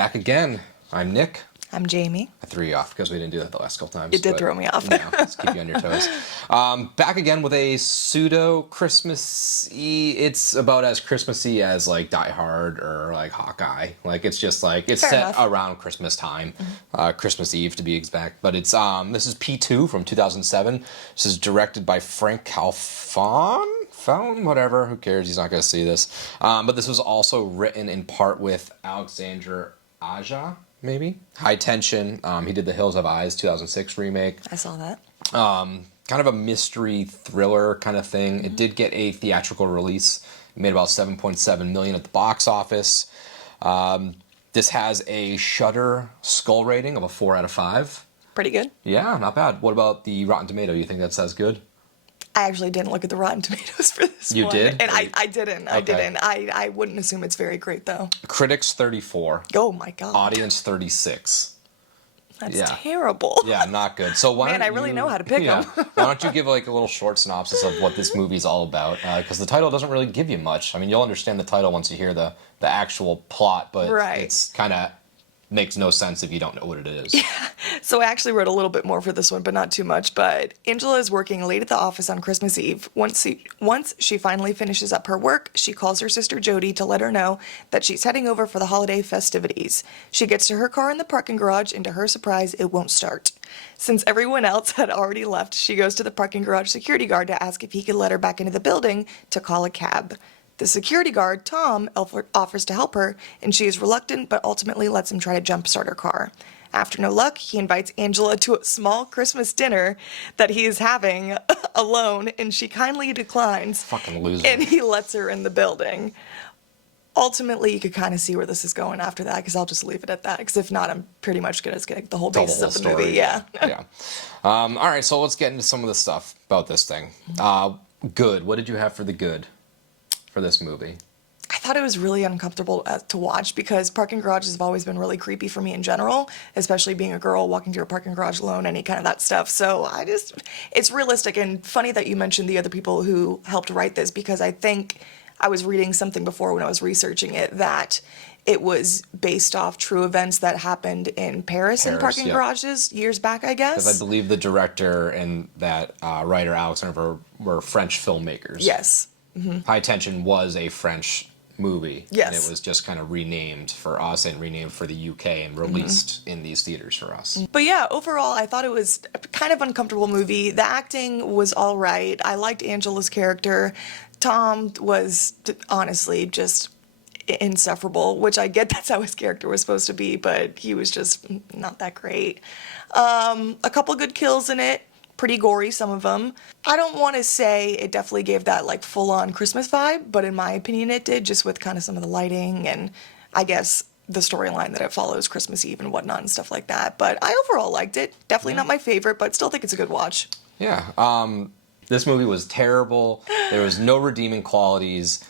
Back again. I'm Nick. I'm Jamie. I threw you off because we didn't do that the last couple times. It did throw me off. Let's keep you on your toes. Back again with a pseudo Christmassy. It's about as Christmassy as like Die Hard or like Hawkeye. Like it's just like it's Fair set enough. around Christmas time, Christmas Eve to be exact. But it's this is P2 from 2007. This is directed by Franck Khalfoun. Whatever, who cares? He's not going to see this. But this was also written in part with Alexandre Aja. Maybe High Tension. He did the Hills Have Eyes 2006 remake. I saw that. Kind of a mystery thriller kind of thing. Mm-hmm. It did get a theatrical release. It made about $7.7 million at the box office. This has a Shudder skull rating of a 4 out of 5. Pretty good. Yeah, not bad. What about the Rotten Tomato? You think that's as good? I actually didn't look at the Rotten Tomatoes for this You one. did? And I didn't. I Okay. didn't. I wouldn't assume it's very great, though. Critics 34. Oh, my God. Audience 36. That's Yeah. terrible. Yeah, not good. So why Man, don't I really you- know how to pick them. Why don't you give like a little short synopsis of what this movie's all about? Because the title doesn't really give you much. I mean, you'll understand the title once you hear the actual plot, but Right. it's kind of makes no sense if you don't know what it is. So I actually wrote a little bit more for this one, but not too much. But Angela is working late at the office on Christmas Eve. Once she finally finishes up her work, she calls her sister Jody to let her know that she's heading over for the holiday festivities. She gets to her car in the parking garage, and to her surprise, it won't start. Since everyone else had already left, she goes to the parking garage security guard to ask if he could let her back into the building to call a cab. The security guard, Tom, offers to help her, and she is reluctant but ultimately lets him try to jumpstart her car. After no luck, he invites Angela to a small Christmas dinner that he is having alone, and she kindly declines. Fucking loser. And he lets her in the building. Ultimately, you could kind of see where this is going after that, because I'll just leave it at that, because if not, I'm pretty much going to get the whole Tell the basis whole of the story. movie. Yeah. Yeah. All right, so let's get into some of the stuff about this thing. Good. What did you have for the good for this movie? I thought it was really uncomfortable to watch because parking garages have always been really creepy for me in general, especially being a girl walking through a parking garage alone, any kind of that stuff. So it's realistic, and funny that you mentioned the other people who helped write this, because I think I was reading something before when I was researching it that it was based off true events that happened in Paris in parking yeah. garages years back, I guess. Because I believe the director and that writer, Alexandre, were French filmmakers. Yes. High Tension was a French movie. Yes. And it was just kind of renamed for us and renamed for the UK and released in these theaters for us. But yeah, overall, I thought it was a kind of uncomfortable movie. The acting was all right. I liked Angela's character. Tom was honestly just insufferable, which I get that's how his character was supposed to be, but he was just not that great. A couple good kills in it. Pretty gory, some of them. I don't want to say it definitely gave that like full-on Christmas vibe, but in my opinion it did, just with kind of some of the lighting and I guess the storyline that it follows Christmas Eve and whatnot and stuff like that. But I overall liked it. Definitely not my favorite, but still think it's a good watch. Yeah. This movie was terrible. There was no redeeming qualities.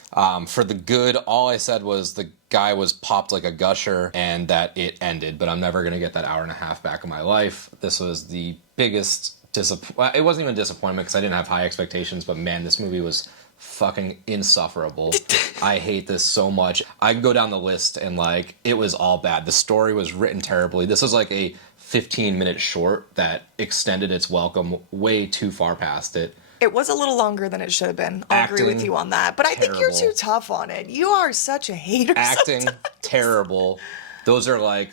For the good, all I said was the guy was popped like a gusher and that it ended, but I'm never going to get that hour and a half back in my life. This was the biggest it wasn't even a disappointment because I didn't have high expectations, but man, this movie was fucking insufferable. I hate this so much. I can go down the list and like it was all bad. The story was written terribly. This was like a 15-minute short that extended its welcome way too far past it. It was a little longer than it should have been. I'll agree with you on that. But I think you're too tough on it. You are such a hater. Acting sometimes. terrible. Those are like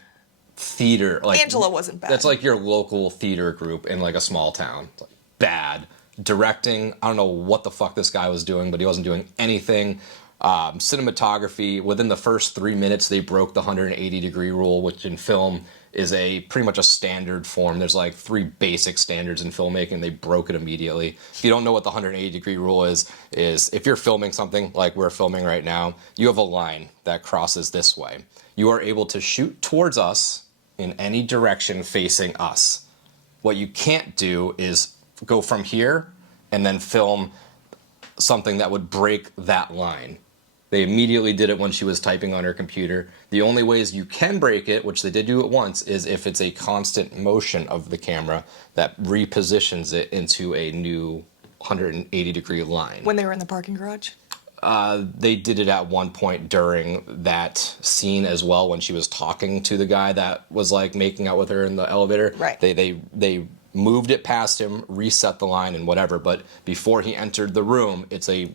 theater, like Angela wasn't bad. That's like your local theater group in like a small town. It's like, bad directing. I don't know what the fuck this guy was doing, but he wasn't doing anything. Cinematography. Within the first 3 minutes, they broke the 180-degree rule, which in film is pretty much a standard form. There's like 3 basic standards in filmmaking. They broke it immediately. If you don't know what the 180-degree rule is if you're filming something like we're filming right now, you have a line that crosses this way. You are able to shoot towards us in any direction facing us. What you can't do is go from here and then film something that would break that line. They immediately did it when she was typing on her computer. The only ways you can break it, which they did do it once, is if it's a constant motion of the camera that repositions it into a new 180-degree line. When they were in the parking garage? They did it at one point during that scene as well when she was talking to the guy that was like making out with her in the elevator. Right. They moved it past him, reset the line and whatever, but before he entered the room, it's a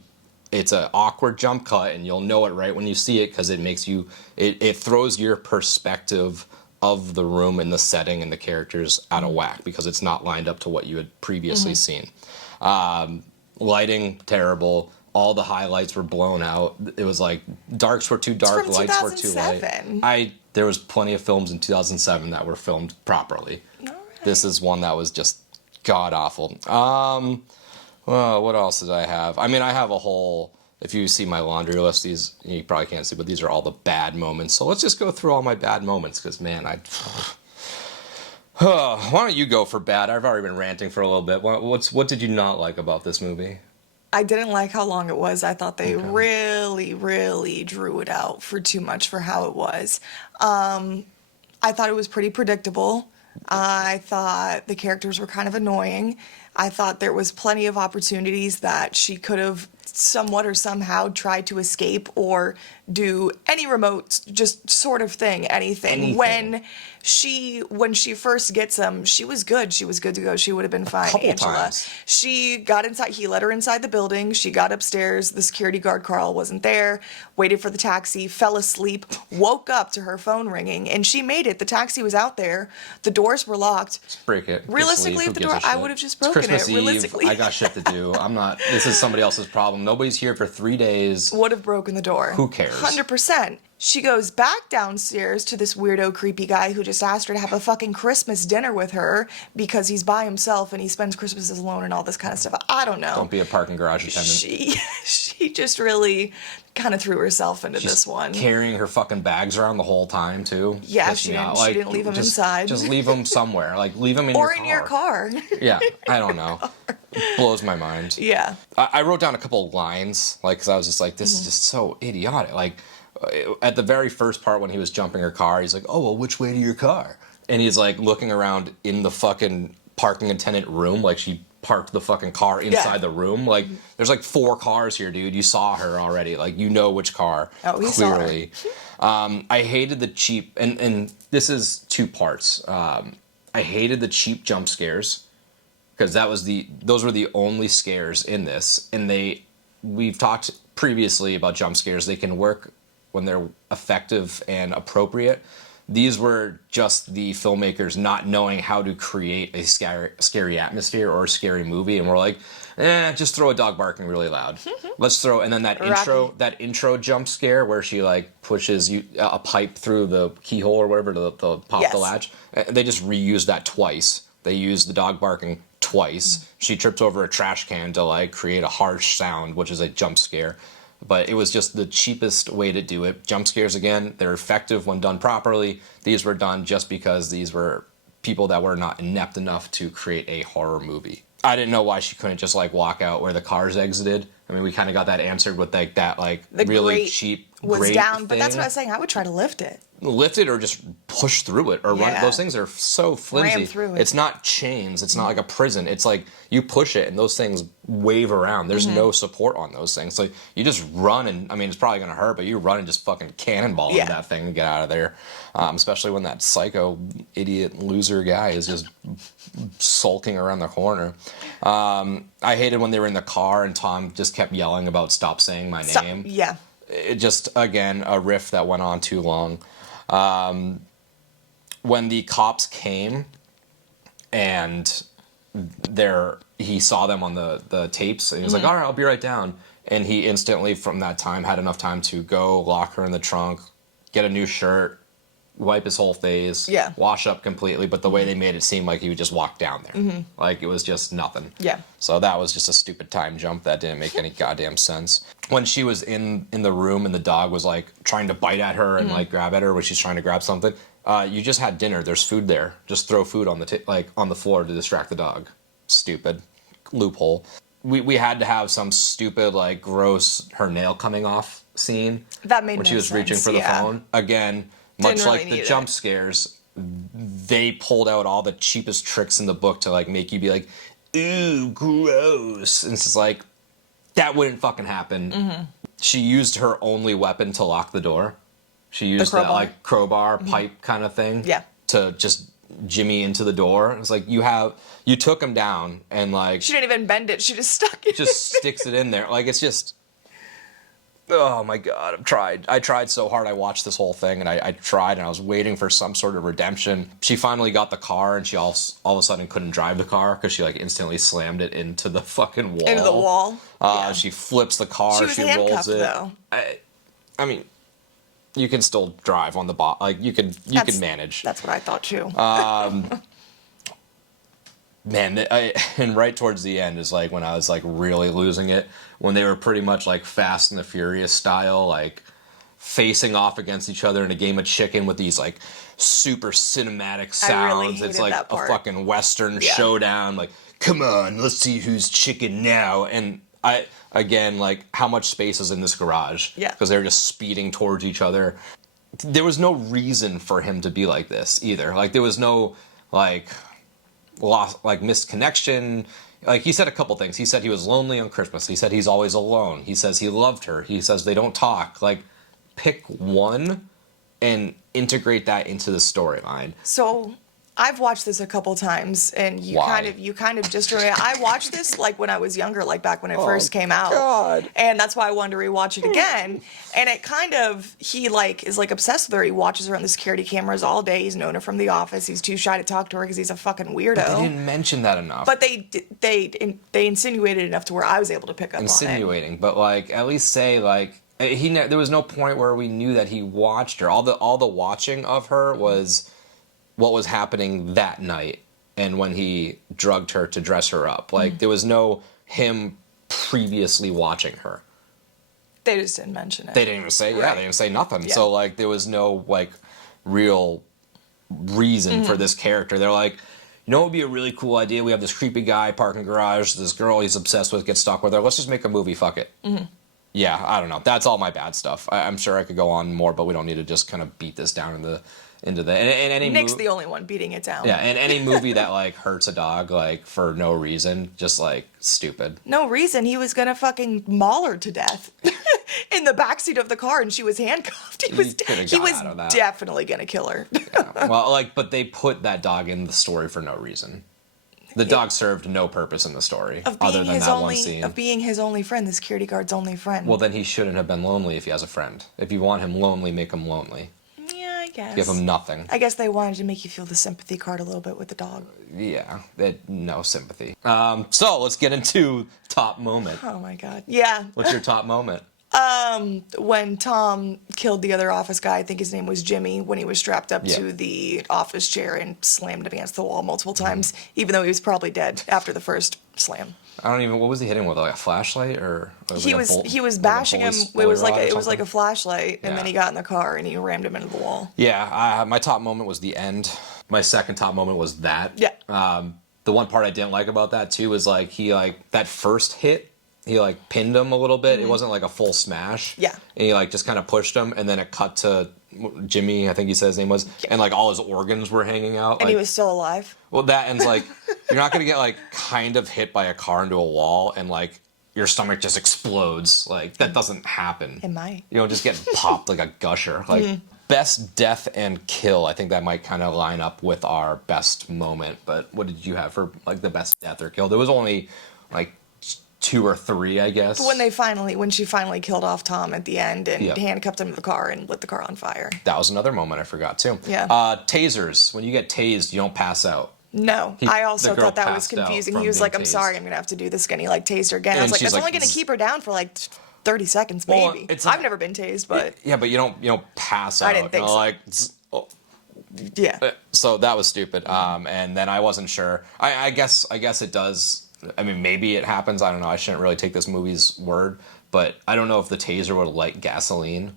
awkward jump cut, and you'll know it right when you see it because it makes you it throws your perspective of the room and the setting and the characters out of whack because it's not lined up to what you had previously seen. Lighting terrible. All the highlights were blown out. It was like darks were too dark, It's from lights were too light. 2007. There was plenty of films in 2007 that were filmed properly. All right. This is one that was just god awful. Well, what else did I have? I mean, I have a whole. If you see my laundry list, these you probably can't see, but these are all the bad moments. So let's just go through all my bad moments, because man, why don't you go for bad? I've already been ranting for a little bit. What did you not like about this movie? I didn't like how long it was. I thought they really, really drew it out for too much for how it was. I thought it was pretty predictable. I thought the characters were kind of annoying. I thought there was plenty of opportunities that she could have somewhat or somehow tried to escape or do any remote just sort of thing, anything. When she first gets him, she was good. She was good to go. She would have been fine. Couple Angela. times. She got inside. He let her inside the building. She got upstairs. The security guard Carl wasn't there. Waited for the taxi. Fell asleep. Woke up to her phone ringing, and she made it. The taxi was out there. The doors were locked. Just break it. Realistically, if the door, I would have just broken Christmas it. Eve. Realistically, I got shit to do. I'm not. This is somebody else's problem. Nobody's here for 3 days. would have broken the door. Who cares? 100%. She goes back downstairs to this weirdo, creepy guy who just asked her to have a fucking Christmas dinner with her because he's by himself and he spends Christmases alone and all this kind of stuff. I don't know. Don't be a parking garage attendant. She just really kind of threw herself into She's this one. carrying her fucking bags around the whole time too. Yeah, Pissed she me didn't- out. she didn't leave 'em just- inside. Just leave them somewhere. Like leave them in Or your car. in your car. Yeah, I don't know. Blows my mind. Yeah. I wrote down a couple of lines, like, because I was just like, this is just so idiotic. Like, at the very first part when he was jumping her car, he's like, oh, well, which way to your car? And he's like looking around in the fucking parking attendant room, like she parked the fucking car inside the room. Like, there's like 4 cars here, dude. You saw her already. Like, you know which car. Oh, he saw her. Clearly. I hated the cheap, and this is 2 parts. I hated the cheap jump scares, because those were the only scares in this. And we've talked previously about jump scares. They can work when they're effective and appropriate. These were just the filmmakers not knowing how to create a scary atmosphere or a scary movie, and we're like, just throw a dog barking really loud. Let's throw, and then that intro jump scare where she like pushes a pipe through the keyhole or whatever to pop the latch. They just reused that twice. They used the dog barking twice. She tripped over a trash can to like create a harsh sound, which is a jump scare. But it was just the cheapest way to do it. Jump scares, again, they're effective when done properly. These were done just because these were people that were not inept enough to create a horror movie. I didn't know why she couldn't just like walk out where the cars exited. I mean, we kind of got that answered with like that like The really grate cheap was grate down, thing. but that's what I was saying. I would try to lift it. Lift it or just push through it or run. Yeah. Those things are so flimsy. Ram through it. It's not chains. It's not like a prison. It's like you push it and those things wave around. There's no support on those things. So you just run and, I mean, it's probably going to hurt, but you run and just fucking cannonball into that thing and get out of there. Especially when that psycho idiot loser guy is just sulking around the corner. I hated when they were in the car and Tom just kept yelling about stop saying my name. Yeah. It just, again, a riff that went on too long. When the cops came and he saw them on the tapes and he was like, all right, I'll be right down. And he instantly from that time had enough time to go lock her in the trunk, get a new shirt, wipe his whole face, wash up completely. But the way they made it seem like he would just walk down there. Like it was just nothing. Yeah. So that was just a stupid time jump that didn't make any goddamn sense. When she was in the room and the dog was like trying to bite at her and like grab at her when she's trying to grab something, you just had dinner. There's food there. Just throw food on on the floor to distract the dog. Stupid loophole. We had to have some stupid like gross her nail coming off scene. That made when no she was sense. reaching for the phone again. Much Didn't really like the need jump it. scares, they pulled out all the cheapest tricks in the book to like make you be like, ooh, gross. And it's just like, that wouldn't fucking happen. She used her only weapon to lock the door. She used that like crowbar pipe kind of thing. Yeah. To just jimmy into the door. It's like you took him down and like She didn't even bend it. She just stuck it. Just sticks it in there. Like it's just. Oh my God, I tried so hard. I watched this whole thing and I tried and I was waiting for some sort of redemption. She finally got the car and she all of a sudden couldn't drive the car because she like instantly slammed it into the fucking wall. Into the wall. Yeah. She flips the car. She was rolls it. though. I mean, you can still drive on the like you can manage. That's what I thought too. Man, and right towards the end is like when I was like really losing it, when they were pretty much like Fast and the Furious style, like facing off against each other in a game of chicken with these like super cinematic sounds. I really hated it's like that a fucking Western showdown. Like, come on, let's see who's chicken now. And again, like how much space is in this garage? Yeah. Because they're just speeding towards each other. There was no reason for him to be like this either. Like there was no like lost, like missed connection. Like he said a couple things. He said he was lonely on Christmas. He said he's always alone. He says he loved her. He says they don't talk. Like pick one and integrate that into the storyline. So I've watched this a couple times, and you kind of just I watched this like when I was younger, like back when it first came out. God. And that's why I wanted to rewatch it again. And it kind of he like is like obsessed with her. He watches her on the security cameras all day. He's known her from The Office. He's too shy to talk to her because he's a fucking weirdo. But they didn't mention that enough. But they insinuated enough to where I was able to pick up on it. Insinuating, but like at least say like there was no point where we knew that he watched her. All the watching of her was what was happening that night and when he drugged her to dress her up. Like there was no him previously watching her. They just didn't mention it. They didn't even say they didn't say nothing. Yeah. So like there was no like real reason for this character. They're like, you know what would be a really cool idea? We have this creepy guy parking garage, this girl he's obsessed with gets stuck with her. Let's just make a movie, fuck it. Yeah, I don't know. That's all my bad stuff. I'm sure I could go on more, but we don't need to just kind of beat this down into the any Nick's the only one beating it down. Yeah, and any movie that like hurts a dog like for no reason, just like stupid. No reason. He was gonna fucking maul her to death in the backseat of the car, and she was handcuffed. He was definitely gonna kill her. Yeah. Well, like, but they put that dog in the story for no reason. The dog served no purpose in the story other than that one scene. Of being his only friend, the security guard's only friend. Well, then he shouldn't have been lonely if he has a friend. If you want him lonely, make him lonely. Yeah, I guess. Give him nothing. I guess they wanted to make you feel the sympathy card a little bit with the dog. Yeah, no sympathy. So let's get into top moment. Oh my god. Yeah. What's your top moment? When Tom killed the other office guy, I think his name was Jimmy, when he was strapped up to the office chair and slammed against the wall multiple times, even though he was probably dead after the first slam. What was he hitting with, like a flashlight or? He was bashing him. It was like a flashlight, and then he got in the car and he rammed him into the wall. Yeah, my top moment was the end. My second top moment was that. Yeah. The one part I didn't like about that too was like he like that first hit. He like pinned him a little bit. It wasn't like a full smash. Yeah. And he like just kind of pushed him, and then it cut to Jimmy, I think he said his name was, and like all his organs were hanging out. And he was still alive. Well, that ends like you're not gonna get like kind of hit by a car into a wall and like your stomach just explodes. Like that doesn't happen. It might. You know, just get popped like a gusher. Like best death and kill. I think that might kind of line up with our best moment. But what did you have for like the best death or kill? There was only like 2 or 3, I guess. But when she finally killed off Tom at the end and handcuffed him to the car and lit the car on fire. That was another moment I forgot too. Yeah. Tasers. When you get tased, you don't pass out. No, I also thought that was confusing. He was like, "I'm sorry, I'm gonna have to do this again." He like tased her again. I was like, "That's only gonna keep her down for like 30 seconds, maybe." I've never been tased, but yeah, but you don't pass out. I didn't think so. Like, yeah. So that was stupid. And then I wasn't sure. I guess it does. I mean, maybe it happens. I don't know. I shouldn't really take this movie's word, but I don't know if the taser would light gasoline.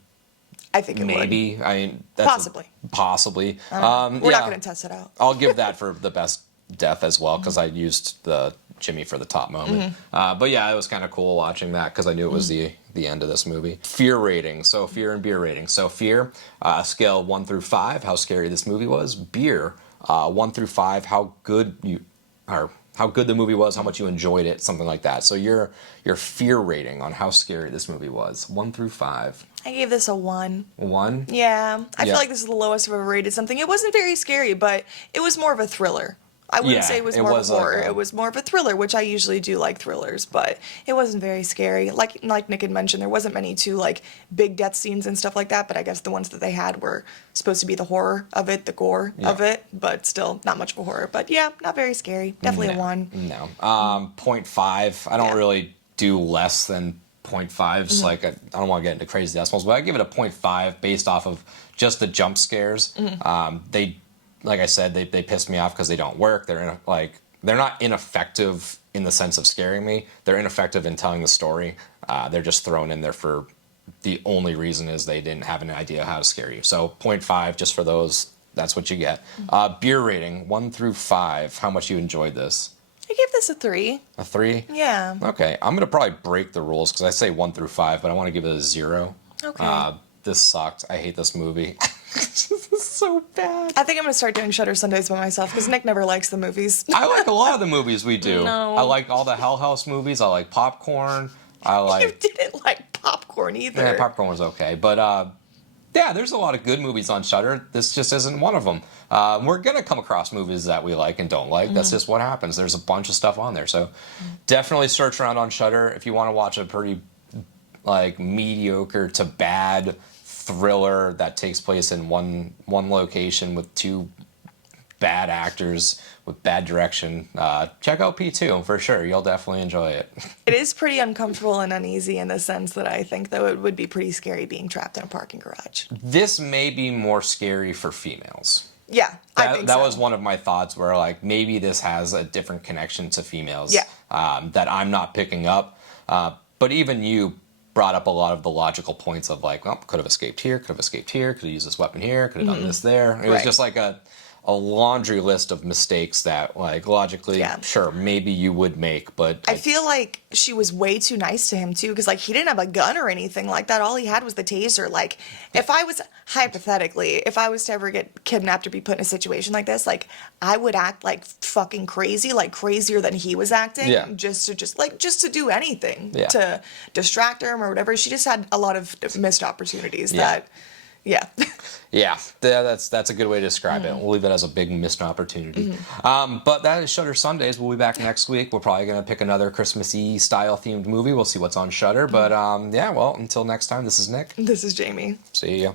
I think it would. Maybe. I mean, possibly. Possibly. We're not going to test it out. I'll give that for the best death as well, because I used the Jimmy for the top moment. But yeah, it was kind of cool watching that because I knew it was the end of this movie. Fear rating. So fear and beer rating. So fear, scale 1 through 5, how scary this movie was. Beer, 1 through 5, how good you are. how good the movie was, how much you enjoyed it, something like that. So your fear rating on how scary this movie was, 1 through 5. I gave this a 1. 1? Yeah. I Yeah. feel like this is the lowest I've ever rated something. It wasn't very scary, but it was more of a thriller. I wouldn't say it was more of a horror. It was more of a thriller, which I usually do like thrillers, but it wasn't very scary. Like Nick had mentioned, there wasn't many too like big death scenes and stuff like that, but I guess the ones that they had were supposed to be the horror of it, the gore of it, but still not much of a horror. But yeah, not very scary. Definitely a 1. No. 0.5. I don't really do less than 0.5s. Like I don't want to get into crazy decimals, but I give it a 0.5 based off of just the jump scares. They, like I said, they piss me off because they don't work. They're not ineffective in the sense of scaring me. They're ineffective in telling the story. They're just thrown in there for the only reason is they didn't have an idea how to scare you. So 0.5 just for those. That's what you get. Beer rating 1 through 5. How much you enjoyed this? I gave this a 3. A 3? Yeah. Okay, I'm gonna probably break the rules because I say 1 through 5, but I want to give it a 0. Okay. This sucked. I hate this movie. This is so bad. I think I'm going to start doing Shudder Sundays by myself because Nick never likes the movies. I like a lot of the movies we do. No. I like all the Hell House movies. I like Popcorn. I You like. didn't like Popcorn either. Yeah, Popcorn was okay, but yeah, there's a lot of good movies on Shudder. This just isn't one of them. We're gonna come across movies that we like and don't like. That's just what happens. There's a bunch of stuff on there, so definitely search around on Shudder if you want to watch a pretty like mediocre to bad thriller that takes place in one location with 2 bad actors with bad direction. Check out P2 for sure. You'll definitely enjoy it. It is pretty uncomfortable and uneasy in the sense that I think, though, it would be pretty scary being trapped in a parking garage. This may be more scary for females. Yeah, I think That so. was one of my thoughts where like maybe this has a different connection to females that I'm not picking up. But even you brought up a lot of the logical points of like, well, could have escaped here, could have escaped here, could have used this weapon here, could have done this there. It was just like a laundry list of mistakes that like logically, sure, maybe you would make, but I feel like she was way too nice to him too, because like he didn't have a gun or anything like that. All he had was the taser. Like if I was hypothetically, if I was to ever get kidnapped or be put in a situation like this, like I would act like fucking crazy, like crazier than he was acting, just to do anything to distract her or whatever. She just had a lot of missed opportunities that. Yeah. Yeah, that's a good way to describe it. We'll leave it as a big missed opportunity. But that is Shudder Sundays. We'll be back next week. We're probably going to pick another Christmassy style themed movie. We'll see what's on Shudder. But yeah, well, until next time, this is Nick. This is Jamie. See ya.